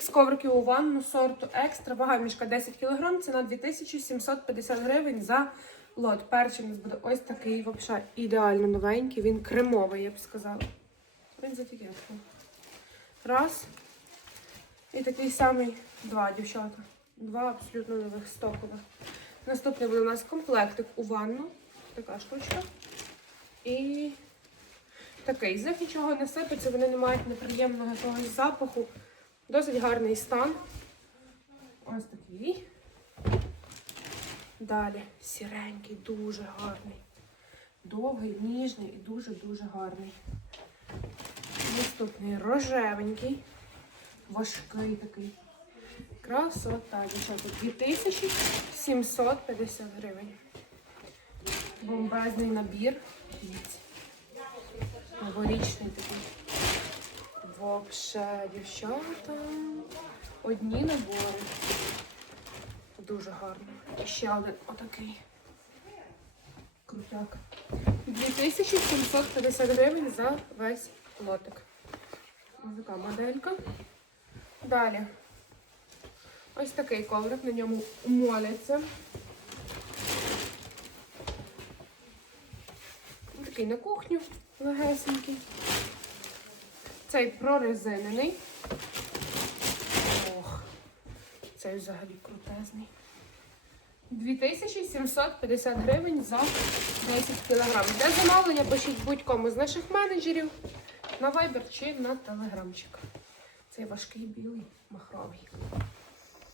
З ковриків у ванну сорту екстра, вага мішка 10 кг, ціна 2750 гривень за лот. Перший у нас буде ось такий, взагалі ідеально новенький, він кремовий, я б сказала. Він з етикеткою. Раз. І такий самий два, дівчата. Два абсолютно нових стокових. Наступний буде у нас комплектик у ванну. Така штучка. І такий. З них нічого не сипеться, вони не мають неприємного якогось запаху. Досить гарний стан. Ось такий. Далі сіренький, дуже гарний. Довгий, ніжний і дуже-дуже гарний. Наступний рожевенький, важкий такий. Красота, дівчата. 2750 гривень. Бомбезний набір. Новорічний такий. Вообще, дівчата. Одні набори. Дуже гарно. І ще один отакий. Крутяк. 2750 гривень за весь лотик. Ось така моделька. Далі. Ось такий коврик, на ньому моляться. Такий на кухню легесенький. Цей прорезинений. Ох, цей взагалі крутезний. 2750 гривень за 10 кг. Для замовлення пишіть будь-кому з наших менеджерів на Viber чи на телеграмчик. Цей важкий білий махровий.